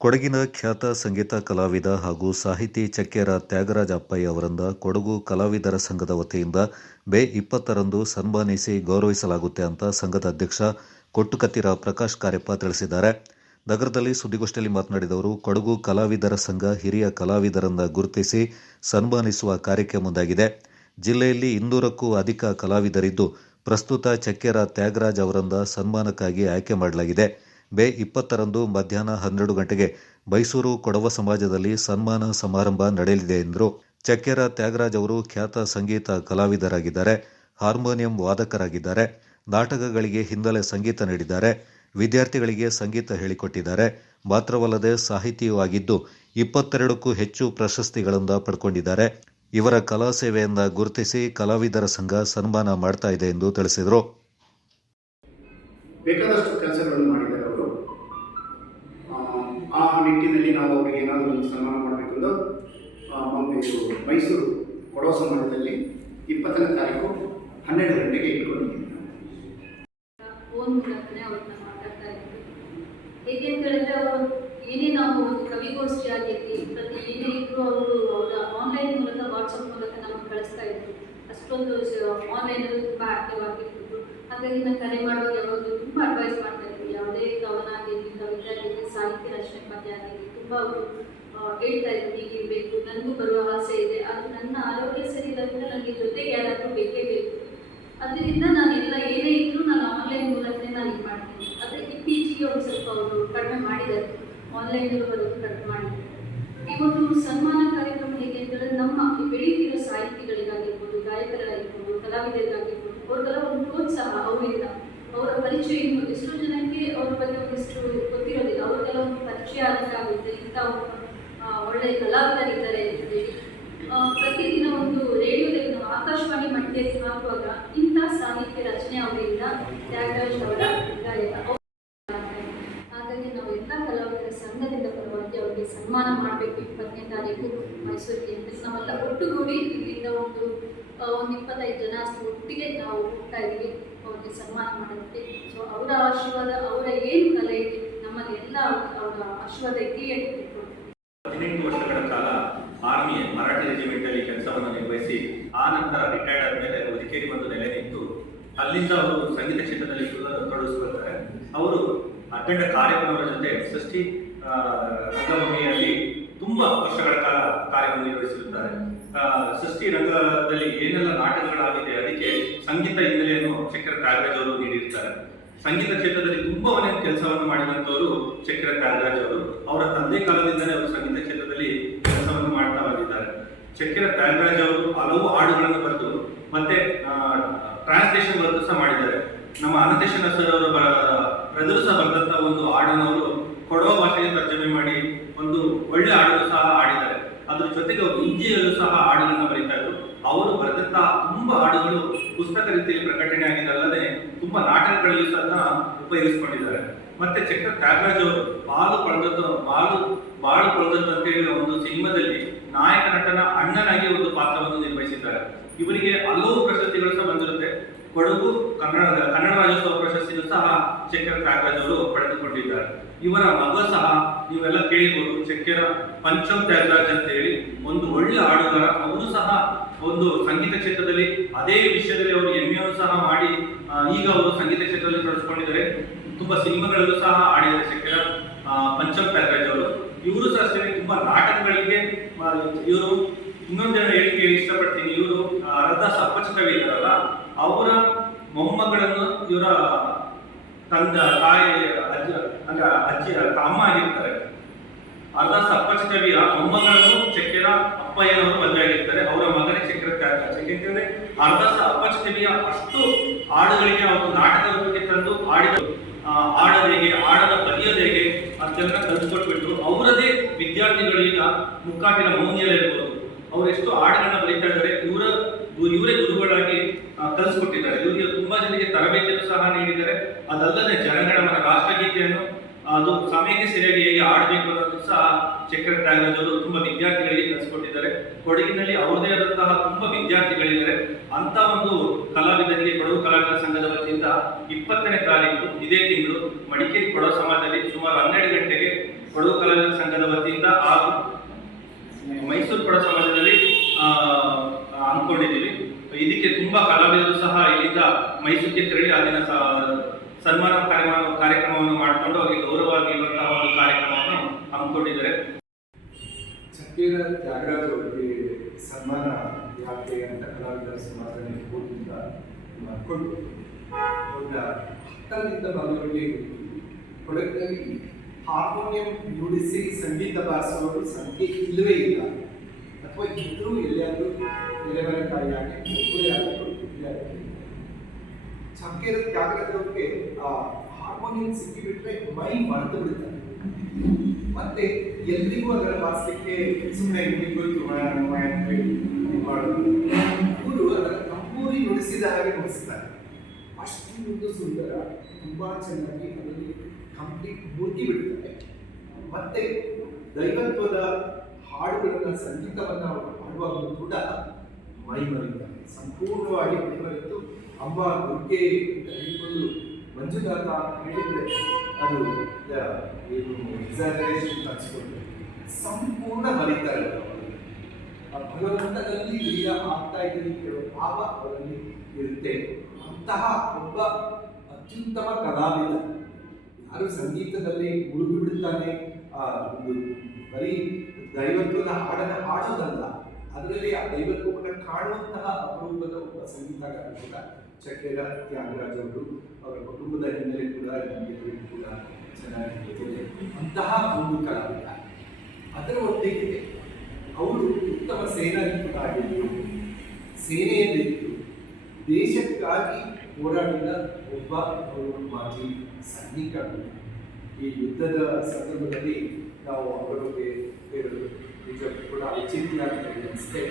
ಕೊಡಗಿನ ಖ್ಯಾತ ಸಂಗೀತ ಕಲಾವಿದ ಹಾಗೂ ಸಾಹಿತಿ ಚಕ್ಕೆರ ತ್ಯಾಗರಾಜ ಅಪ್ಪಯ್ಯ ಅವರನ್ನ ಕೊಡಗು ಕಲಾವಿದರ ಸಂಘದ ವತಿಯಿಂದ ಮೇ 20ರಂದು ಸನ್ಮಾನಿಸಿ ಗೌರವಿಸಲಾಗುತ್ತೆ ಅಂತ ಸಂಘದ ಅಧ್ಯಕ್ಷ ಕೊಟ್ಟುಕತ್ತಿರ ಪ್ರಕಾಶ್ ಕಾರ್ಯಪ್ಪ ತಿಳಿಸಿದ್ದಾರೆ. ನಗರದಲ್ಲಿ ಸುದ್ದಿಗೋಷ್ಠಿಯಲ್ಲಿ ಮಾತನಾಡಿದ ಅವರು, ಕೊಡಗು ಕಲಾವಿದರ ಸಂಘ ಹಿರಿಯ ಕಲಾವಿದರನ್ನ ಗುರುತಿಸಿ ಸನ್ಮಾನಿಸುವ ಕಾರ್ಯಕ್ಕೆ ಮುಂದಾಗಿದೆ. ಜಿಲ್ಲೆಯಲ್ಲಿ 200ಕ್ಕೂ ಅಧಿಕ ಕಲಾವಿದರಿದ್ದು, ಪ್ರಸ್ತುತ ಚಕ್ಕೆರ ತ್ಯಾಗರಾಜ್ ಅವರನ್ನ ಸನ್ಮಾನಕ್ಕಾಗಿ ಆಯ್ಕೆ ಮಾಡಲಾಗಿದೆ. ಮೇ 20ರಂದು ಮಧ್ಯಾಹ್ನ 12 ಗಂಟೆಗೆ ಮೈಸೂರು ಕೊಡವ ಸಮಾಜದಲ್ಲಿ ಸನ್ಮಾನ ಸಮಾರಂಭ ನಡೆಯಲಿದೆ ಎಂದರು. ಚಕ್ಕೆರ ತ್ಯಾಗರಾಜ್ ಅವರು ಖ್ಯಾತ ಸಂಗೀತ ಕಲಾವಿದರಾಗಿದ್ದಾರೆ. ಹಾರ್ಮೋನಿಯಂ ವಾದಕರಾಗಿದ್ದಾರೆ. ನಾಟಕಗಳಿಗೆ ಹಿನ್ನೆಲೆ ಸಂಗೀತ ನೀಡಿದ್ದಾರೆ. ವಿದ್ಯಾರ್ಥಿಗಳಿಗೆ ಸಂಗೀತ ಹೇಳಿಕೊಟ್ಟಿದ್ದಾರೆ. ಮಾತ್ರವಲ್ಲದೆ ಸಾಹಿತಿಯೂ ಆಗಿದ್ದು 22ಕ್ಕೂ ಹೆಚ್ಚು ಪ್ರಶಸ್ತಿಗಳನ್ನು ಪಡ್ಕೊಂಡಿದ್ದಾರೆ. ಇವರ ಕಲಾ ಸೇವೆಯನ್ನ ಗುರುತಿಸಿ ಕಲಾವಿದರ ಸಂಘ ಸನ್ಮಾನ ಮಾಡ್ತಾ ಇದೆ ಎಂದು ತಿಳಿಸಿದರು. ಬೇಕಾದಷ್ಟು ಕೆಲಸಗಳನ್ನು ಮಾಡಿದ್ದಾರೆ ಅವರು. ಆ ನಿಟ್ಟಿನಲ್ಲಿ ನಾವು ಅವರಿಗೆ ಏನಾದರೂ ಒಂದು ಸನ್ಮಾನ ಮಾಡಬೇಕೆಂದು ಮೈಸೂರು ಕೊಡವ ಸಮಾಜದಲ್ಲಿ 20ನೇ ತಾರೀಕು 12 ಗಂಟೆಗೆ ಇಟ್ಕೊಂಡಿದ್ದೀವಿ. ಫೋನ್ ಮೂಲಕನೇ ಅವ್ರನ್ನ ಮಾತಾಡ್ತಾ ಇದ್ದೀವಿ. ಹೇಗೆ ಅಂತ ಹೇಳಿದ್ರೆ, ಅವರು ಏನೇ ನಾವು ಒಂದು ಕವಿಗೋಷ್ಠಿ ಆಗಿರಲಿ, ಪ್ರತಿ ಏನೇ ಇದ್ದರೂ ಅವರ ಆನ್ಲೈನ್ ಮೂಲಕ ವಾಟ್ಸಪ್ ಮೂಲಕ ನಮಗೆ ಕಳಿಸ್ತಾ ಇದ್ರು. ಅಷ್ಟೊಂದು ಆನ್ಲೈನಲ್ಲಿ ತುಂಬ ಆಕ್ಟಿವ್ ಆಗಿರ್ತಿದ್ರು. ಹಾಗಾಗಿ ನಾನು ಕರೆ ಮಾಡುವಾಗ ಯಾವಾಗಲೂ ತುಂಬ ಅಡ್ವೈಸ್ ಮಾಡ್ತಾ ಇದ್ರು. ಯಾವುದೇ ಕವನ ಆಗಿರಲಿ, ಕವಿತೆ ಆಗಿರಲಿ, ಸಾಹಿತ್ಯ ರಚನೆ ಪದ್ಯ ಆಗಿರಲಿ, ತುಂಬ ಅವರು ಹೇಳ್ತಾ ಇದ್ರು, ಹೀಗಿರಬೇಕು, ನನಗೂ ಬರುವ ಆಸೆ ಇದೆ, ಅದು ನನ್ನ ಆರೋಗ್ಯ ಸರಿ ಇರೋದ್ರಿಂದ ನನಗೆ ಜೊತೆಗೆ ಯಾರಾದರೂ ಬೇಕೇ ಬೇಕು. ಅದರಿಂದ ನಾನೆಲ್ಲ ಏನೇ ಇದ್ದರೂ ನಾನು ಆನ್ಲೈನ್ ಮೂಲಕನೇ ನಾನು ಇದು ಮಾಡ್ತೀನಿ. ಆದರೆ ಇತ್ತೀಚೆಗೆ ಒಂದು ಸ್ವಲ್ಪ ಅವರು ಕಡಿಮೆ ಮಾಡಿದ್ದಾರೆ, ಆನ್ಲೈನಲ್ಲಿ ಬರೋದು ಕಡಿಮೆ ಮಾಡಿದ್ದಾರೆ. ಈ ಒಂದು ಸನ್ಮಾನ ಕಾರ್ಯಕ್ರಮ ಹೇಗೆ ಅಂತಂದರೆ, ನಮ್ಮ ಬೆಳೀತಿರೋ ಸಾಹಿತಿಗಳಿಗಾಗಿರ್ಬೋದು, ಗಾಯಕರಾಗಿರ್ಬೋದು, ಕಲಾವಿದರಿಗಾಗಿರ್ಬೋದು, ಅವ್ರಿಗೆಲ್ಲ ಒಂದು ಪ್ರೋತ್ಸಾಹ ಅವರಿಂದ, ಅವರ ಪರಿಚಯ ಇನ್ನು ಎಷ್ಟೋ ಜನಕ್ಕೆ ಅವ್ರ ಬಗ್ಗೆ ಒಂದಿಷ್ಟು ಗೊತ್ತಿರೋದಿಲ್ಲ, ಅವ್ರಿಗೆಲ್ಲ ಒಂದು ಪರಿಚಯ ಆಗುತ್ತೆ. ಇಂಥ ಒಳ್ಳೆಯ ಕಲಾವಿದರಿದ್ದಾರೆ ಅಂತ ಹೇಳಿ ಪ್ರತಿದಿನ ಒಂದು ರೇಡಿಯೋದಲ್ಲಿ ನಾವು ಆಕಾಶವಾಣಿ ಮಂಡ್ಯಕ್ಕೆ ಹಾಕುವಾಗ ಇಂಥ ಸಾಹಿತ್ಯ ರಚನೆ ಅವರಿಂದ ತ್ಯಾಗರಾಜ್ ಅವರ ಗಾಯಕ. ಹಾಗಾಗಿ ನಾವು ಎಲ್ಲ ಕಲಾವಿದರ ಸಂಘದಿಂದ ಪರವಾಗಿ ಅವರಿಗೆ ಸನ್ಮಾನ ಮಾಡಬೇಕು. 20ನೇ ತಾರೀಕು ಮೈಸೂರಿಗೆ ಅಂತ ನಾವೆಲ್ಲ ಒಟ್ಟುಗೂಡಿ ಇಲ್ಲಿಂದ ಒಂದು 25 ಜನ ಅಷ್ಟು ಒಟ್ಟಿಗೆ ನಾವು ಹೋಗ್ತಾ ಇದ್ದೀವಿ ಅವ್ರಿಗೆ ಸನ್ಮಾನ ಮಾಡೋದಕ್ಕೆ. ಸೊ ಅವರ ಆಶೀರ್ವಾದ, ಅವರ ಏನು ಕಲೆ ಇದೆ ನಮ್ಮಲ್ಲಿ ಎಲ್ಲ ಅವರ ಆಶೀರ್ವಾದ ಇದೆಯೇ ಅಂತ ತಿಳ್ಕೊಳ್ತೀವಿ. 18 ವರ್ಷಗಳ ಕಾಲ ಆರ್ಮಿ ಮರಾಠಿ ರೆಜಿಮೆಂಟಲ್ಲಿ ಕೆಲಸವನ್ನು ನಿರ್ವಹಿಸಿ ಆ ನಂತರ ರಿಟೈರ್ಡ್ ಆದಮೇಲೆ ಮಡಿಕೇರಿ ಬಂದು ನೆಲೆ ನಿಂತು ಅಲ್ಲಿಂದ ಅವರು ಸಂಗೀತ ಕ್ಷೇತ್ರದಲ್ಲಿ ತೊಡಗಿಸಿಕೊಳ್ತಾರೆ. ಅವರು ಅಖಂಡ ಕಾರ್ಯಕ್ರಮಗಳ ಜೊತೆ ಸೃಷ್ಟಿ ರಂಗಭೂಮಿಯಲ್ಲಿ ತುಂಬಾ ವರ್ಷಗಳ ಕಾಲ ಕಾರ್ಯವನ್ನು ನಿರ್ವಹಿಸಿರುತ್ತಾರೆ. ಸೃಷ್ಟಿ ರಂಗದಲ್ಲಿ ಏನೆಲ್ಲ ನಾಟಕಗಳಾಗಿದೆ ಅದಕ್ಕೆ ಸಂಗೀತ ಹಿನ್ನೆಲೆಯನ್ನು ಚಕ್ಕೆರ ತ್ಯಾಗರಾಜ್ ಅವರು ನೀಡಿರ್ತಾರೆ. ಸಂಗೀತ ಕ್ಷೇತ್ರದಲ್ಲಿ ತುಂಬಾ ಕೆಲಸವನ್ನು ಮಾಡಿದಂಥವರು ಚಕ್ಕೆರ ತ್ಯಾಗರಾಜ್ ಅವರು. ಅವರ ತಂದೆ ಕಾಲದಿಂದಲೇ ಅವರು ಸಂಗೀತ ಕ್ಷೇತ್ರದಲ್ಲಿ ಕೆಲಸವನ್ನು ಮಾಡ್ತಾ ಬಂದಿದ್ದಾರೆ. ಚಕ್ಕೆರ ತ್ಯಾಗರಾಜ್ ಅವರು ಹಲವು ಹಾಡುಗಳನ್ನು ಬರೆದು ಮತ್ತೆ ಟ್ರಾನ್ಸ್ಲೇಷನ್ ವರ್ಕ್ ಸಹ ಮಾಡಿದ್ದಾರೆ. ನಮ್ಮ ಅನಂತೇಶನ ಸರ್ ಅವರು ಪ್ರದರ್ಶ ಬರೆದಂತ ಒಂದು ಹಾಡನ್ನು ಅವರು ಕೊಡವ ಭಾಷೆಗೆ ತರ್ಜಮೆ ಮಾಡಿ ಒಂದು ಒಳ್ಳೆ ಹಾಡನ್ನು ಸಹ ಹಾಡಿದ್ದಾರೆ. ಅದ್ರ ಜೊತೆಗೆ ಅವರು ಹಿಂದಿಯಲ್ಲೂ ಸಹ ಹಾಡುಗಳನ್ನು ಬರೀತಾ ಇದ್ರು. ಅವರು ಬರೆದಂತಹ ತುಂಬಾ ಹಾಡುಗಳು ಪುಸ್ತಕ ರೀತಿಯಲ್ಲಿ ಪ್ರಕಟಣೆ ಆಗಿದ್ದಲ್ಲದೆ ತುಂಬಾ ನಾಟಕಗಳಲ್ಲಿ ಸಹ ಉಪಯೋಗಿಸಿಕೊಂಡಿದ್ದಾರೆ. ಮತ್ತೆ ಚಕ್ಕೆರ ತ್ಯಾಗರಾಜ್ ಅವರು ಬಾಳು ಕೊಳದದ್ದು ಅಂತೇಳಿ ಒಂದು ಸಿನಿಮಾದಲ್ಲಿ ನಾಯಕ ನಟನ ಅಣ್ಣನಾಗಿ ಒಂದು ಪಾತ್ರವನ್ನು ನಿರ್ವಹಿಸಿದ್ದಾರೆ. ಇವರಿಗೆ ಹಲವು ಪ್ರಶಸ್ತಿಗಳು ಸಹ ಬಂದಿರುತ್ತೆ. ಕೊಡಗು ಕನ್ನಡ ರಾಜ್ಯೋತ್ಸವ ಪ್ರಶಸ್ತಿಯನ್ನು ಸಹ ಚಕ್ಕೆರ ತ್ಯಾಗರಾಜ್ ಅವರು ಪಡೆದುಕೊಂಡಿದ್ದಾರೆ. ಇವರ ಮಗ ಸಹ ನೀವೆಲ್ಲ ಕೇಳಿಬಹುದು, ಚಕ್ಕೆರ ಪಂಚಮ್ ತ್ಯಾಗರಾಜ್ ಅಂತ ಹೇಳಿ ಒಂದು ಒಳ್ಳೆ ಹಾಡುಗಾರ. ಅವರು ಸಹ ಒಂದು ಸಂಗೀತ ಕ್ಷೇತ್ರದಲ್ಲಿ ಅದೇ ವಿಷಯದಲ್ಲಿ ಅವರು ಹೆಮ್ಮೆಯನ್ನು ಸಹ ಮಾಡಿ ಈಗ ಅವರು ಸಂಗೀತ ಕ್ಷೇತ್ರದಲ್ಲಿ ತೊಡಗಿಸಿಕೊಂಡಿದ್ದಾರೆ. ತುಂಬಾ ಸಿನಿಮಾಗಳಲ್ಲೂ ಸಹ ಆಡಿದ್ದಾರೆ ಚಕ್ಕೆರ ಪಂಚಮ್ ತ್ಯಾಗರಾಜ್ ಅವರು. ಇವರು ಸಹ ಅಷ್ಟೇ ತುಂಬಾ ನಾಟಕಗಳಿಗೆ ಇವರು ಇನ್ನೊಂದು ಹೇಳಿಕೆ ಇಷ್ಟಪಡ್ತೀನಿ. ಇವರು ಅರ್ಧ ಅಪ್ಪಚಕವಿ ಇದ್ದಾರಲ್ಲ, ಅವರ ಮೊಮ್ಮಗಳನ್ನು ಇವರ ತಾಯಿ ಅಜ್ಜಿ ಅಮ್ಮ ಆಗಿರ್ತಾರೆ. ಅರ್ಧ ಅಪ್ಪಚಕವಿಯ ಮೊಮ್ಮಗಳನ್ನು ಚಕ್ಕೆರ ಅಪ್ಪಯ್ಯನವರು ಮದುವೆ ಆಗಿರ್ತಾರೆ. ಅವರ ಮಗನೇ ಚಕ್ಕೆರ ತ್ಯಾಗರಾಜ್. ಯಾಕೆಂತಂದ್ರೆ ಅರ್ಧ ಅಪ್ಪಚಕವಿಯ ಅಷ್ಟು ಹಾಡುಗಳಿಗೆ ಅವರು ನಾಟಕದ ಬಗ್ಗೆ ತಂದು ಹಾಡೋದು ಹೇಗೆ, ಹಾಡದ ಬರೆಯೋದು ಹೇಗೆ ಅಂತೆಲ್ಲ ಕಲಿಸ್ಕೊಟ್ಬಿಟ್ಟು ಅವರದೇ ವಿದ್ಯಾರ್ಥಿಗಳು ಈಗ ಮುಕ್ಕಾಟಿನ ಮೌನಿಯಲ್ಲಿ ಇರ್ಬೋದು, ಅವರು ಎಷ್ಟು ಹಾಡುಗಳನ್ನ ಬರೀತಾ ಇದ್ದಾರೆ. ಇವರೇ ಗುರುಗಳಾಗಿ ಕಲಿಸ್ಕೊಟ್ಟಿದ್ದಾರೆ. ಇವರಿಗೆ ತುಂಬಾ ಜನರಿಗೆ ತರಬೇತಿಯನ್ನು ಸಹ ನೀಡಿದ್ದಾರೆ. ಅದಲ್ಲದೆ ಜನಗಣಮನ ರಾಷ್ಟ್ರಗೀತೆಯನ್ನು ಅದು ಸಮಯಕ್ಕೆ ಸರಿಯಾಗಿ ಹೇಗೆ ಆಡಬೇಕು ಅನ್ನೋದು ಸಹ ಚಕ್ಕೆರ ತ್ಯಾಗರಾಜ್ ಅವರು ತುಂಬಾ ವಿದ್ಯಾರ್ಥಿಗಳಿಗೆ ಕಲಿಸ್ಕೊಟ್ಟಿದ್ದಾರೆ. ಕೊಡಗಿನಲ್ಲಿ ಅವರದೇ ಆದಂತಹ ತುಂಬಾ ವಿದ್ಯಾರ್ಥಿಗಳಿದ್ದಾರೆ. ಅಂತ ಒಂದು ಕಲಾವಿದರಿಗೆ ಕೊಡಗು ಕಲಾವಿದರ ಸಂಘದ ವತಿಯಿಂದ 20ನೇ ತಾರೀಕು ಇದೇ ತಿಂಗಳು ಮಡಿಕೇರಿ ಕೊಡವ ಸಮಾಜದಲ್ಲಿ ಸುಮಾರು 12 ಗಂಟೆಗೆ ಕೊಡಗು ಕಲಾವಿದರ ಸಂಘದ ವತಿಯಿಂದ ಹಾಗೂ ಮೈಸೂರು ಕೊಡ ಸಮಾಜದಲ್ಲಿ ಹಮ್ಮಿಕೊಂಡಿದ್ದೀವಿ. ಇದಕ್ಕೆ ತುಂಬಾ ಕಲಾವಿದರು ಸಹ ಇಲ್ಲಿಂದ ಮೈಸೂರಿಗೆ ತೆರಳಿ ಅಲ್ಲಿನ ಸನ್ಮಾನ ಕಾರ್ಯಕ್ರಮವನ್ನು ಮಾಡಿಕೊಂಡು ಅವರಿಗೆ ಗೌರವವಾಗಿ ಇರುವಂತಹ ಒಂದು ಕಾರ್ಯಕ್ರಮವನ್ನು ಹಮ್ಮಿಕೊಂಡಿದ್ದಾರೆ. ಚಕ್ಕೇರ ತ್ಯಾಗರಾಜ್ ಅವರಿಗೆ ಸನ್ಮಾನ ಯಾಕೆ ಅಂತ ಕಲಾವಿದರ ಸಮಾಜದಲ್ಲಿ ಹೋಗಿಂದ ಮಾಡಿಕೊಂಡು ಅವರ ಹತ್ತರಿಂದ ಬರುವವರಿಗೆ ಕೊಡಗಿನಲ್ಲಿ ಹಾರ್ಮೋನಿಯಂ ನುಡಿಸಿ ಸಂಗೀತ ಬಾರಿಸುವವರು ಸಂಖ್ಯೆ ಇಲ್ಲವೇ ಇಲ್ಲ, ಅಥವಾ ಇದ್ರೂ ಎಲ್ಲಿಯಾದರೂ ನೆಲೆಮರೆಕಾಯಿಯಾಗಿ ಒಬ್ಬರೇ ಆದರೂ ಚಕ್ಕೇರ ತ್ಯಾಗರಾಜ್ ಅವ್ರಿಗೆ ಆ ಹಾರ್ಮೋನಿಯಂ ಸಿಕ್ಕಿಬಿಟ್ರೆ ಮೈ ಮರೆತು ಬಿಡ್ತಾರೆ. ಮತ್ತೆ ಎಲ್ರಿಗೂ ಅದರ ಬಾರಿಸಲಿಕ್ಕೆ ಸುಮ್ಮನೆ ಮಾಡೋದು. ಇವರು ಅದರ ಕಂಪೂರಿ ನುಡಿಸಿದ ಹಾಗೆ ನುಡಿಸ್ತಾರೆ. ಅಷ್ಟು ಒಂದು ಸುಂದರ, ತುಂಬಾ ಚೆನ್ನಾಗಿ ಅದರಲ್ಲಿ ಕಂಪ್ಲೀಟ್ ಮುರುಗಿ ಬಿಡ್ತಾರೆ. ಮತ್ತೆ ದೈವತ್ವದ ಹಾಡುಗಳನ್ನ ಸಂಗೀತವನ್ನ ಅವರು ಹಾಡುವಾಗಲೂ ಕೂಡ ಮೈ ಮರಿತಾರೆ, ಸಂಪೂರ್ಣವಾಗಿ ಮೈ ಮರೆತು ಅಮ್ಮ ದುರ್ಗೆ ಅಂತ ಹೇಳಿಕೊಂಡು ಮಂಜುನಾಥ ಹೇಳಿದ್ರೆ ಅದು ಏನು ಎಕ್ಸಾಜರೇಷನ್ ತರಿಸ್ಕೊಂಡು ಸಂಪೂರ್ಣ ಮರೀತಾರೆ. ಭಗವಂತನಲ್ಲಿ ಈಗ ಆಗ್ತಾ ಇದ್ದೀನಿ ಕೇಳೋ ಭಾವ ಅವರಲ್ಲಿ ಇರುತ್ತೆ. ಅಂತಹ ಒಬ್ಬ ಅತ್ಯುತ್ತಮ ಕಲಾವಿದ ಯಾರು ಸಂಗೀತದಲ್ಲಿ ಮುಳುಗಿ ಬಿಡುತ್ತಾನೆ, ಒಂದು ಬರೀ ದೈವತ್ವದ ಹಾಡನ್ನು ಹಾಡೋದಲ್ಲ, ಅದರಲ್ಲಿ ಆ ದೈವತ್ವವನ್ನು ಕಾಣುವಂತಹ ಅಪರೂಪದ ಒಬ್ಬ ಸಂಗೀತಗಾರ ಕೂಡ ಚಕ್ಕೇರ ತ್ಯಾಗರಾಜ್ ಅವರು. ಅವರ ಕುಟುಂಬದ ಹಿನ್ನೆಲೆ ಕೂಡ ನಮಗೆ ಕೂಡ ಚೆನ್ನಾಗಿರುತ್ತದೆ. ಅಂತಹ ಒಂದು ಕಲಾವಿದ, ಅದರ ಒಟ್ಟಿಗೆ ಅವರು ಉತ್ತಮ ಸೇನಾನಿ ಕೂಡ ಆಗಿದ್ದರು. ಸೇನೆಯಲ್ಲಿದ್ದು ದೇಶಕ್ಕಾಗಿ ಹೋರಾಡಿದ ಒಬ್ಬ ಅವರು ಮಾಜಿ ಸೈನಿಕರು. ಈ ಯುದ್ಧದ ಸಂದರ್ಭದಲ್ಲಿ ನಾವು ಅವರ ಬಗ್ಗೆ ನಿಜಕ್ಕೂ ಕೂಡ ಔಚಿತ್ಯ ಅನಿಸುತ್ತೆ.